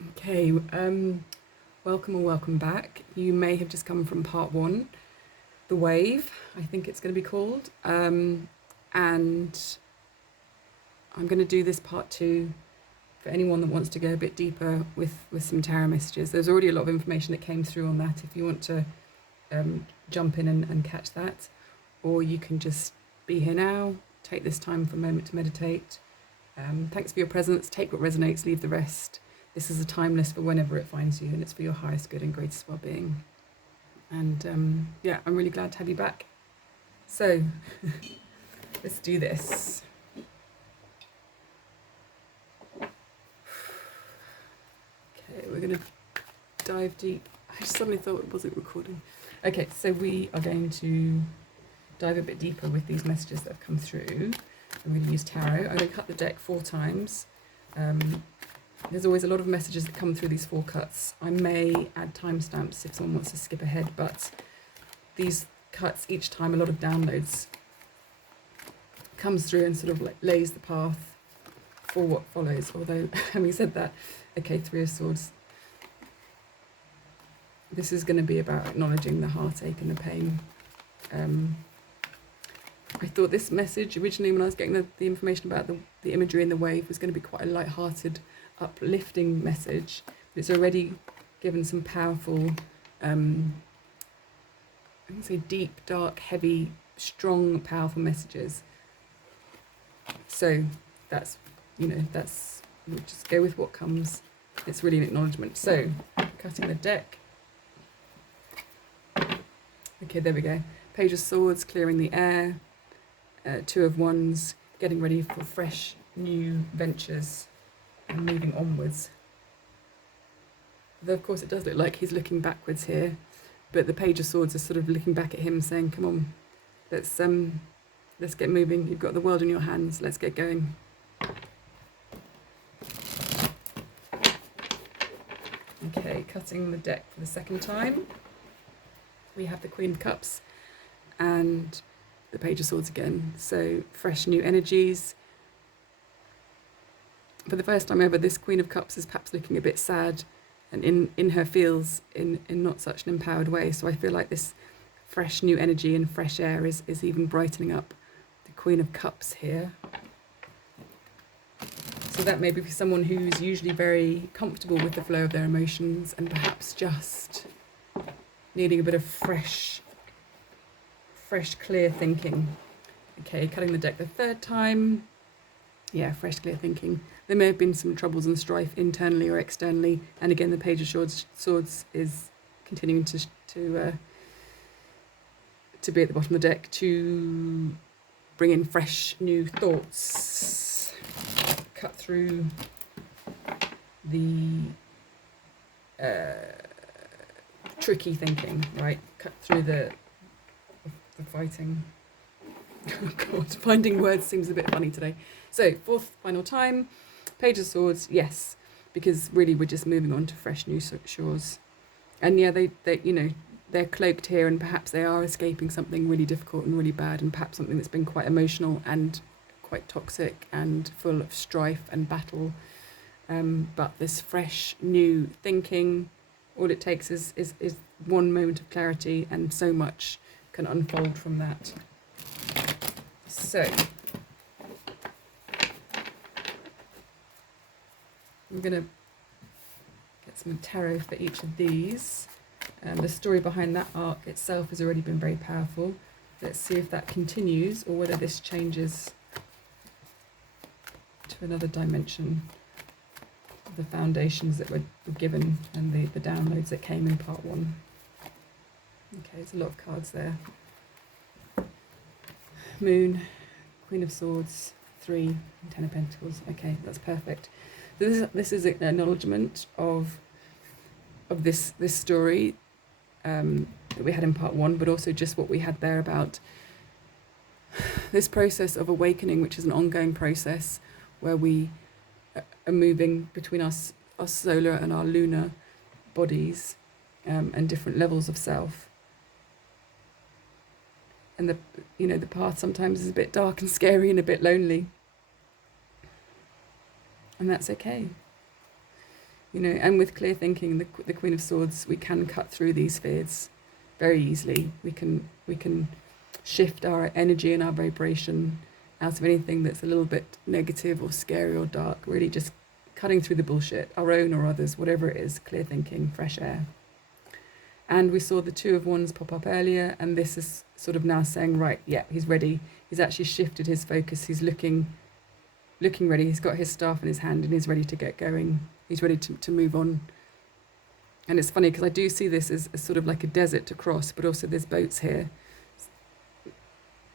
Okay, welcome or welcome back. You may have just come from part one, the wave, I think it's going to be called. And I'm going to do this part two for anyone that wants to go a bit deeper with some tarot messages. There's already a lot of information that came through on that if you want to jump in and catch that. Or you can just be here now, take this time for a moment to meditate. Thanks for your presence. Take what resonates, leave the rest. This is a timeless for whenever it finds you, and it's for your highest good and greatest well-being. And yeah, I'm really glad to have you back. So let's do this. Okay, we're going to dive deep. I suddenly thought it wasn't recording. Okay, so we are going to dive a bit deeper with these messages that have come through. I'm going to use tarot. I'm going to cut the deck 4 times. There's always a lot of messages that come through these 4 cuts. I may add timestamps if someone wants to skip ahead, but these cuts, each time a lot of downloads comes through and sort of like lays the path for what follows. Although, having said that, okay, 3 of Swords. This is going to be about acknowledging the heartache and the pain. I thought this message originally, when I was getting the information about the imagery in the wave, was going to be quite a light-hearted, uplifting message. But it's already given some powerful, I wouldn't say deep, dark, heavy, strong, powerful messages. So that's, we'll just go with what comes. It's really an acknowledgement. So, cutting the deck. Okay, there we go. Page of Swords, clearing the air. 2 of Wands, getting ready for fresh, new ventures and moving onwards. Though, of course, it does look like he's looking backwards here, but the Page of Swords is sort of looking back at him saying, come on, let's get moving. You've got the world in your hands. Let's get going. Okay, cutting the deck for the second time. We have the Queen of Cups and the Page of Swords again. So fresh new energies. For the first time ever, this Queen of Cups is perhaps looking a bit sad and in her feels in not such an empowered way. So I feel like this fresh new energy and fresh air is even brightening up the Queen of Cups here. So that may be for someone who's usually very comfortable with the flow of their emotions and perhaps just needing a bit of fresh, clear thinking. Okay, cutting the deck the 3rd time. Yeah, fresh, clear thinking. There may have been some troubles and strife internally or externally. And again, the Page of Swords is continuing to be at the bottom of the deck to bring in fresh, new thoughts. Cut through the tricky thinking, right? Cut through the fighting. Oh God, finding words seems a bit funny today. So 4th final time, Page of Swords, yes, because really we're just moving on to fresh new shores. And yeah, they they're cloaked here, and perhaps they are escaping something really difficult and really bad, and perhaps something that's been quite emotional and quite toxic and full of strife and battle. But this fresh new thinking, all it takes is one moment of clarity, and so much can unfold from that. So I'm going to get some tarot for each of these. The story behind that arc itself has already been very powerful. Let's see if that continues or whether this changes to another dimension of the foundations that were given and the downloads that came in part 1. Okay, there's a lot of cards there. Moon, Queen of Swords, 3, and 10 of Pentacles. Okay, that's perfect. This is an acknowledgement of this story that we had in part 1, but also just what we had there about this process of awakening, which is an ongoing process where we are moving between our solar and our lunar bodies and different levels of self. And the path sometimes is a bit dark and scary and a bit lonely. And that's okay. You know, and with clear thinking, the Queen of Swords, we can cut through these fears very easily. We can shift our energy and our vibration out of anything that's a little bit negative or scary or dark, really just cutting through the bullshit, our own or others, whatever it is, clear thinking, fresh air. And we saw the Two of Wands pop up earlier, and this is sort of now saying, right, yeah, he's ready. He's actually shifted his focus. He's looking ready. He's got his staff in his hand and he's ready to get going. He's ready to move on. And it's funny because I do see this as sort of like a desert to cross, but also there's boats here.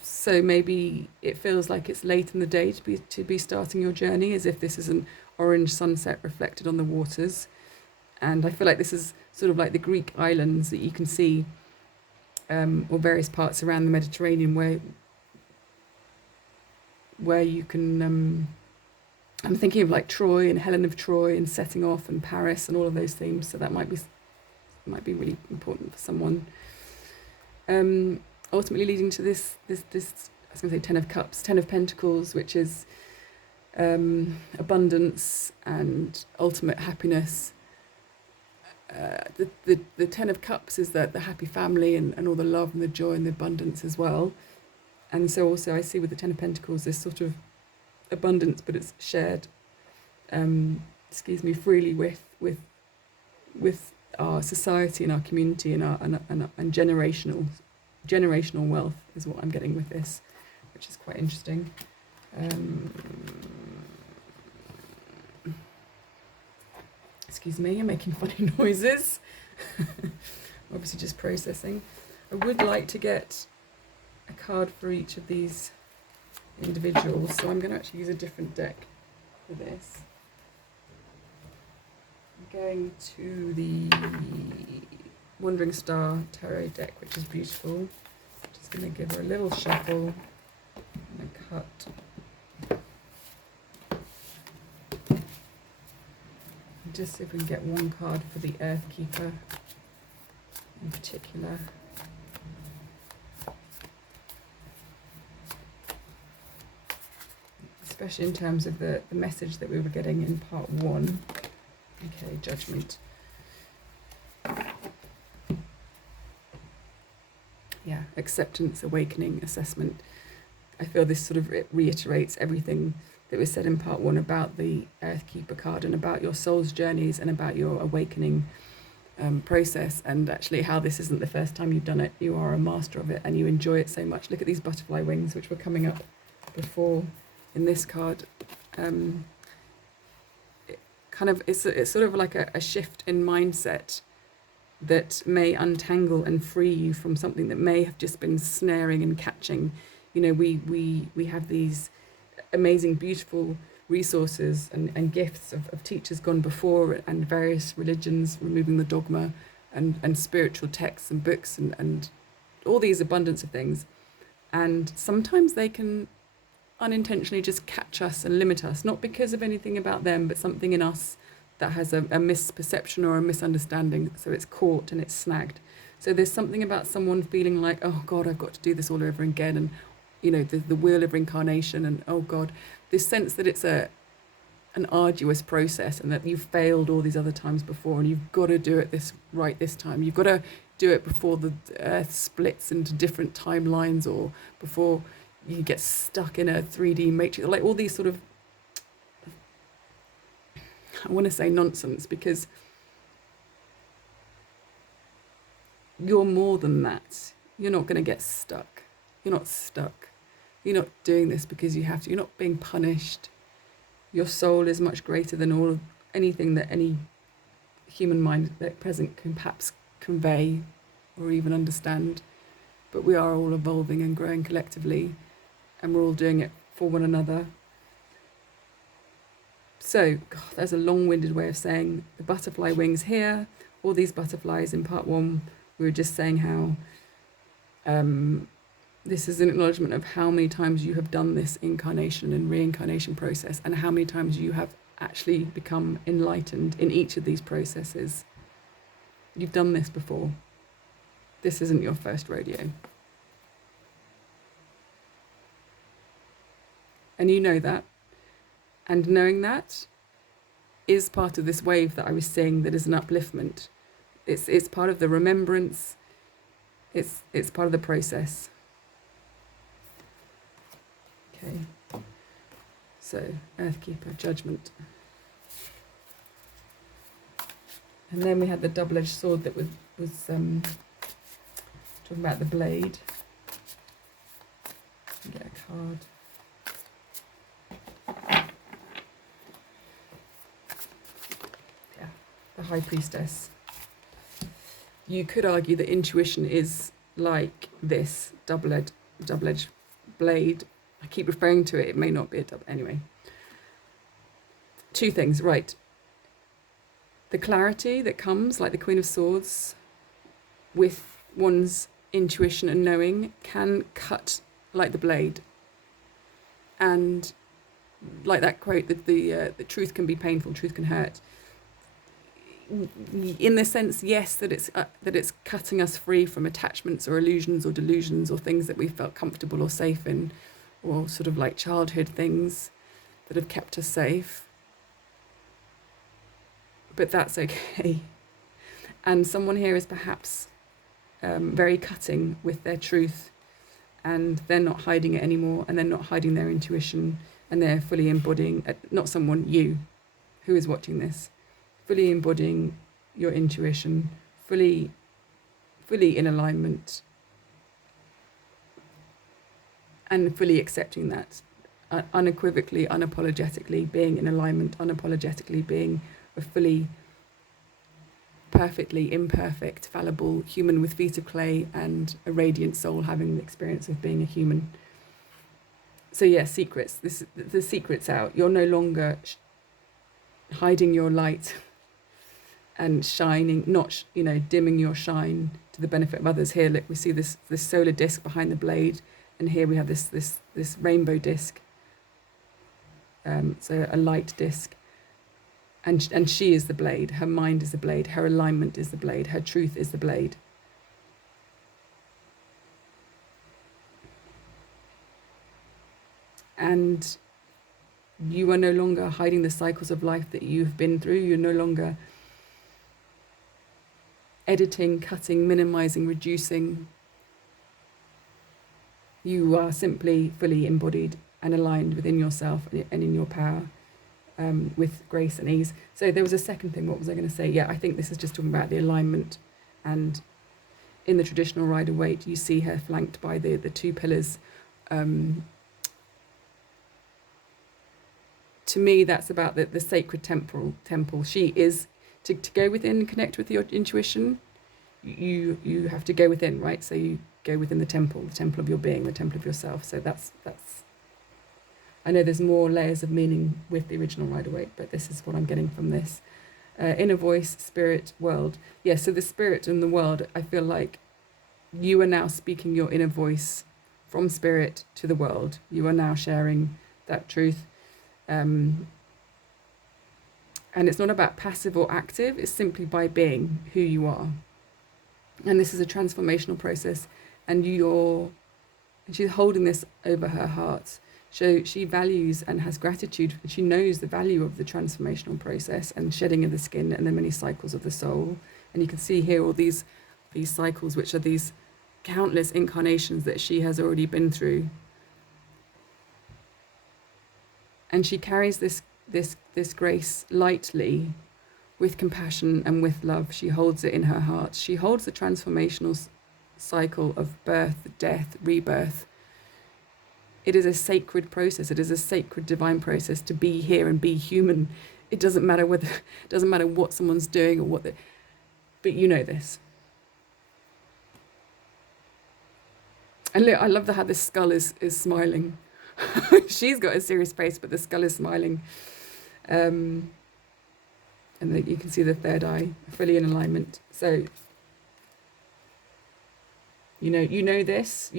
So maybe it feels like it's late in the day to be starting your journey, as if this is an orange sunset reflected on the waters. And I feel like this is sort of like the Greek islands that you can see, or various parts around the Mediterranean where you can, I'm thinking of like Troy and Helen of Troy and setting off and Paris and all of those themes. So that might be really important for someone. Ultimately leading to this I was going to say Ten of Cups, Ten of Pentacles, which is abundance and ultimate happiness. The Ten of Cups is the happy family and all the love and the joy and the abundance as well. And so also I see with the Ten of Pentacles this sort of abundance, but it's shared, freely with our society and our community and our and generational wealth is what I'm getting with this, which is quite interesting. Excuse me, I'm making funny noises. Obviously just processing. I would like to get a card for each of these individuals, so I'm going to actually use a different deck for this. I'm going to the Wandering Star Tarot deck, which is beautiful. Just going to give her a little shuffle and a cut. Just see if we can get one card for the Earth Keeper in particular. Especially in terms of the message that we were getting in part 1. Okay, Judgment. Yeah, acceptance, awakening, assessment. I feel this sort of reiterates everything that was said in part 1 about the Earthkeeper card and about your soul's journeys and about your awakening process, and actually how this isn't the first time you've done it. You are a master of it and you enjoy it so much. Look at these butterfly wings, which were coming up before in this card. It's sort of like a shift in mindset that may untangle and free you from something that may have just been snaring and catching. You know, we have these amazing, beautiful resources and gifts of teachers gone before, and various religions removing the dogma, and spiritual texts and books and all these abundance of things. And sometimes they can unintentionally just catch us and limit us, not because of anything about them, but something in us that has a misperception or a misunderstanding. So it's caught and it's snagged. So there's something about someone feeling like, oh God, I've got to do this all over again. And, you know, the wheel of reincarnation, and oh God, this sense that it's an arduous process and that you've failed all these other times before, and you've got to do it this time. You've got to do it before the earth splits into different timelines, or before you get stuck in a 3D matrix, like all these sort of, I want to say nonsense, because you're more than that. You're not going to get stuck. You're not stuck. You're not doing this because you have to. You're not being punished. Your soul is much greater than anything that any human mind at present can perhaps convey or even understand. But we are all evolving and growing collectively, and we're all doing it for one another. So, God, there's a long-winded way of saying the butterfly wings here, all these butterflies in part 1, we were just saying how this is an acknowledgement of how many times you have done this incarnation and reincarnation process, and how many times you have actually become enlightened in each of these processes. You've done this before. This isn't your first rodeo. And you know that. And knowing that, is part of this wave that I was seeing that is an upliftment. It's part of the remembrance. It's part of the process. Okay. So, Earthkeeper, Judgment. And then we had the double-edged sword that was talking about the blade. Get a card. Yeah, the High Priestess. You could argue that intuition is like this double-edged blade. I keep referring to it. It may not be a double. Anyway. Two things, right. The clarity that comes, like the Queen of Swords, with one's intuition and knowing can cut like the blade. And like that quote, that the truth can be painful, truth can hurt. In the sense, yes, that it's cutting us free from attachments or illusions or delusions or things that we felt comfortable or safe in, or sort of like childhood things that have kept us safe. But that's okay. And someone here is perhaps very cutting with their truth, and they're not hiding it anymore, and they're not hiding their intuition, and they're fully embodying, not someone, you, who is watching this, fully embodying your intuition, fully in alignment, and fully accepting that, unequivocally, unapologetically being in alignment, unapologetically being a fully, perfectly imperfect, fallible human with feet of clay and a radiant soul having the experience of being a human. So yeah, secrets. The secret's out. You're no longer hiding your light and shining, not dimming your shine to the benefit of others. Here, look, we see this solar disc behind the blade, and here we have this rainbow disc. So a light disc. And she is the blade, her mind is the blade, her alignment is the blade, her truth is the blade. And you are no longer hiding the cycles of life that you've been through. You're no longer editing, cutting, minimizing, reducing. You are simply fully embodied and aligned within yourself and in your power. With grace and ease. So there was a second thing. What was I going to say? Yeah, I think this is just talking about the alignment. And in the traditional Rider-Waite, you see her flanked by the two pillars. To me, that's about the sacred temple. She is, to go within and connect with your intuition, you have to go within, right? So you go within the temple of your being, the temple of yourself. So that's I know there's more layers of meaning with the original Rider-Waite, but this is what I'm getting from this. Inner voice, spirit, world. Yeah, so the spirit and the world, I feel like you are now speaking your inner voice from spirit to the world. You are now sharing that truth. And it's not about passive or active, it's simply by being who you are. And this is a transformational process, and she's holding this over her heart. So she values and has gratitude, and she knows the value of the transformational process and shedding of the skin and the many cycles of the soul. And you can see here all these cycles, which are these countless incarnations that she has already been through. And she carries this grace lightly, with compassion and with love. She holds it in her heart. She holds the transformational cycle of birth, death, rebirth. It is a sacred process. It is a sacred divine process to be here and be human. It doesn't matter what someone's doing or but you know this. And look, I love how this skull is smiling. She's got a serious face, but the skull is smiling. And you can see the third eye fully in alignment. So you know this.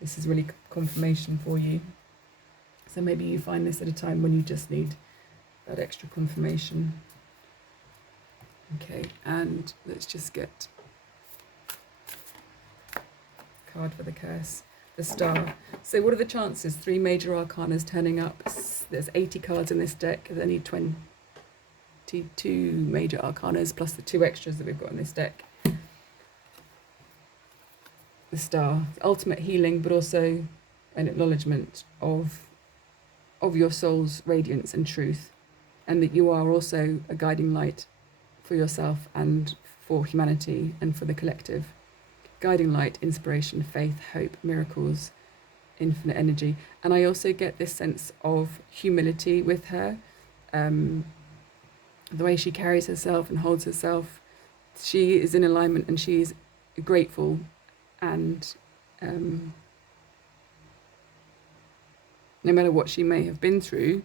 This is really confirmation for you. So maybe you find this at a time when you just need that extra confirmation. Okay, and let's just get a card for the curse. The Star. So what are the chances? 3 major arcanas turning up. there's 80 cards in this deck. There's only 22 major arcanas plus the 2 extras that we've got in this deck. The Star, ultimate healing, but also an acknowledgement of your soul's radiance and truth, and that you are also a guiding light for yourself and for humanity and for the collective. Guiding light, inspiration, faith, hope, miracles, infinite energy. And I also get this sense of humility with her, the way she carries herself and holds herself. She is in alignment and she is grateful, and no matter what she may have been through,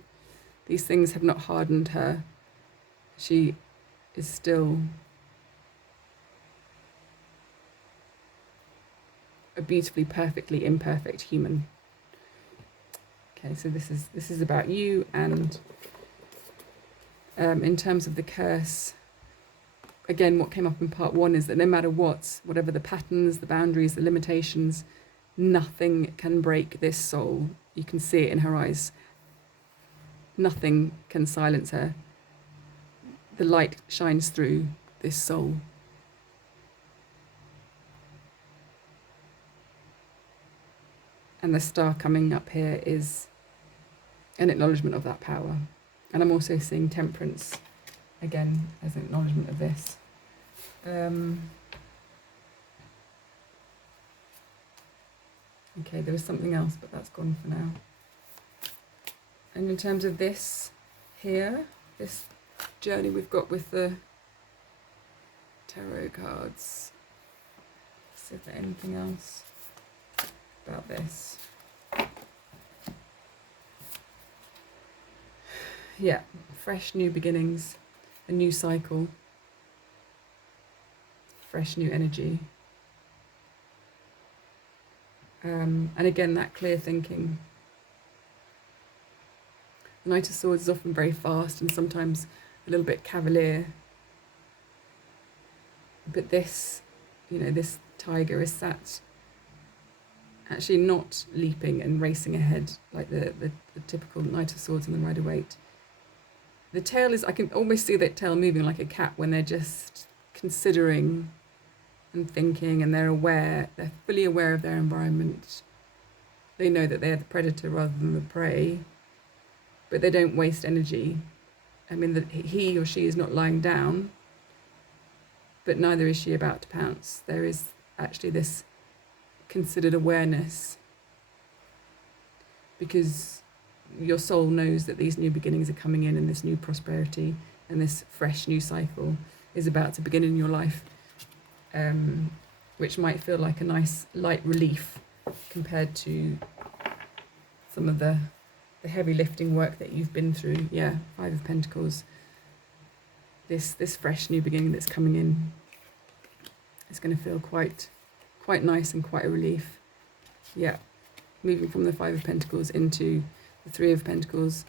these things have not hardened her. She is still a beautifully, perfectly imperfect human. Okay, so this is about you, and in terms of the curse, again, what came up in part 1 is that no matter whatever the patterns, the boundaries, the limitations, nothing can break this soul. You can see it in her eyes. Nothing can silence her. The light shines through this soul. And the star coming up here is an acknowledgement of that power. And I'm also seeing temperance, again, as an acknowledgement of this. Okay, there was something else, but that's gone for now. And in terms of this here, this journey we've got with the tarot cards, let's see if there's anything else about this. Yeah, fresh new beginnings, a new cycle, fresh new energy. And again, that clear thinking. The Knight of Swords is often very fast and sometimes a little bit cavalier. But this, this tiger is sat actually not leaping and racing ahead like the typical Knight of Swords and the Rider-Waite. The tail is, I can almost see that tail moving like a cat when they're just considering and thinking, and they're fully aware of their environment. They know that they're the predator rather than the prey, but they don't waste energy. I mean, he or she is not lying down, but neither is she about to pounce. There is actually this considered awareness, because your soul knows that these new beginnings are coming in, and this new prosperity and this fresh new cycle is about to begin in your life, which might feel like a nice light relief compared to some of the heavy lifting work that you've been through. Yeah, 5 of Pentacles. This fresh new beginning that's coming in is going to feel quite nice and quite a relief. Yeah, moving from the 5 of Pentacles into the 3 of Pentacles,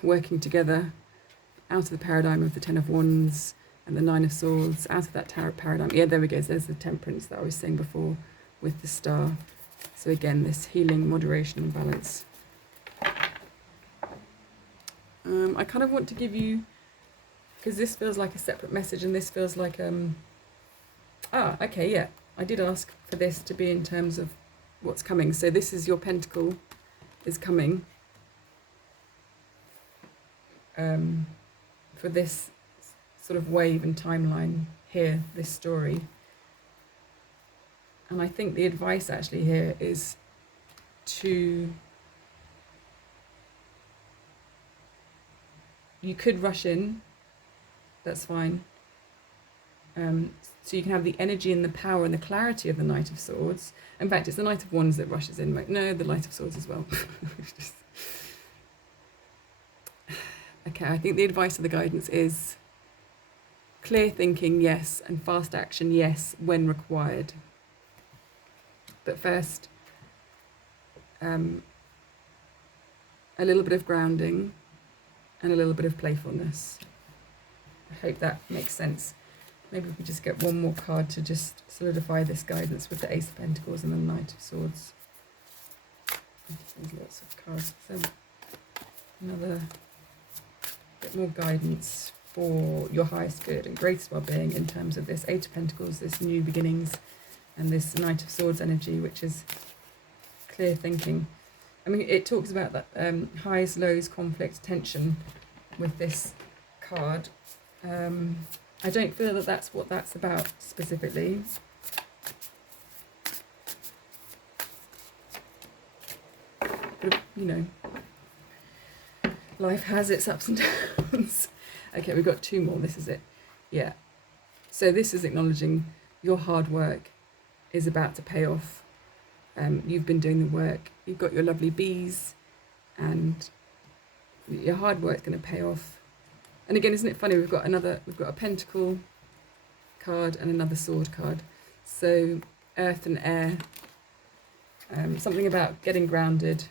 working together out of the paradigm of the 10 of Wands and the 9 of Swords, out of that tarot paradigm. Yeah, there we go. There's the temperance that I was saying before with the star. So again, this healing, moderation and balance. I kind of want to give you, because this feels like a separate message, and this feels like okay, yeah, I did ask for this to be in terms of what's coming. So this is your pentacle is coming for this sort of wave and timeline here, this story. And I think the advice actually here is you could rush in, that's fine. So you can have the energy and the power and the clarity of the Knight of Swords. In fact, it's the Knight of Wands that rushes in. No, the Knight of Swords as well. Okay, I think the advice of the guidance is clear thinking, yes, and fast action, yes, when required. But first, a little bit of grounding and a little bit of playfulness. I hope that makes sense. Maybe we just get one more card to just solidify this guidance with the Ace of Pentacles and the Knight of Swords. There's lots of cards. So another bit more guidance for your highest good and greatest well-being in terms of this Eight of Pentacles, this new beginnings, and this Knight of Swords energy, which is clear thinking. I mean, it talks about that highs, lows, conflict, tension with this card. I don't feel that that's what that's about specifically. But, you know, life has its ups and downs. Okay, we've got two more. This is it. Yeah. So this is acknowledging your hard work is about to pay off. You've been doing the work. You've got your lovely bees, and your hard work's going to pay off. And again, isn't it funny? We've got a pentacle card and another sword card. So earth and air. Something about getting grounded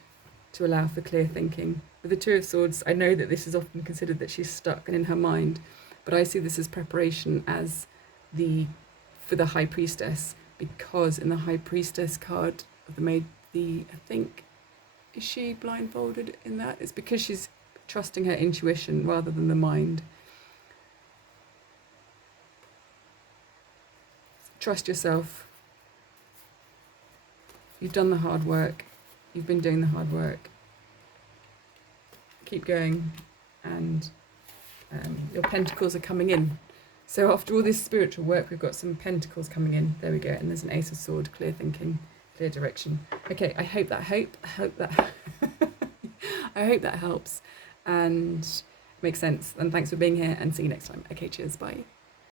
to allow for clear thinking. With the Two of Swords, I know that this is often considered that she's stuck and in her mind, but I see this as preparation for the High Priestess, because in the High Priestess card of the Maid, I think, is she blindfolded in that? It's because she's trusting her intuition rather than the mind. Trust yourself. You've done the hard work. You've been doing the hard work. Keep going, and your pentacles are coming in. So after all this spiritual work, we've got some pentacles coming in. There we go. And there's an Ace of Swords, clear thinking, clear direction. Okay, I hope that I hope that helps and makes sense. And thanks for being here, and see you next time. Okay, cheers, bye.